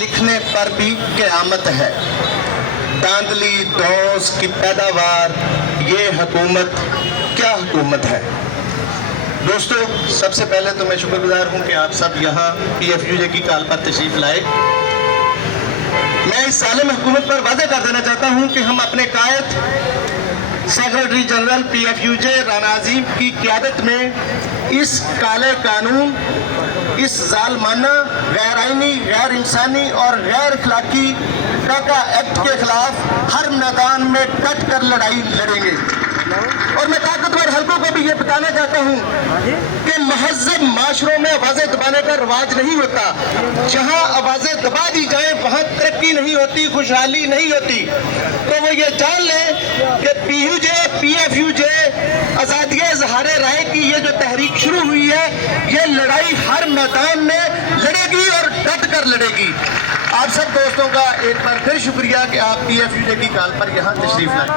लिखने पर भी क़यामत है। दांदली दोस की पैदावार, ये हुकूमत क्या हुकूमत है। दोस्तों, सबसे पहले तो मैं शुक्रगुजार हूँ कि आप सब यहाँ PFUJ की कॉल पर तशरीफ़ लाए। मैं इस ज़ालिम हुकूमत पर वादा कर देना चाहता हूँ कि हम अपने कायद सेक्रेटरी जनरल PFUJ राना अजीम की क़यादत में इस काले कानून, इस ज़ालमाना, गैर आइनी, गैर इंसानी और गैर अखलाकी काका एक्ट के खिलाफ हर मैदान में डट कर लड़ाई लड़ेंगे। और मैं ताकतवर हल्कों को भी ये बताना चाहता हूँ कि महज़्ज़ब माशरों में आवाज़ें दबाने का रवाज नहीं होता। जहाँ आवाज़ें दबा दी जाएं वहाँ तरक्की नहीं होती, खुशहाली नहीं होती। तो वो ये जान लें कि PFUJ आज़ादिया इज़हारे राय की ये जो तहरीक शुरू हुई है, ये लड़ाई हर मैदान में लड़ेगी और डट कर लड़ेगी। आप सब दोस्तों का एक बार फिर शुक्रिया कि आप PFUJ की कॉल पर यहाँ तशरीफ़ लाए।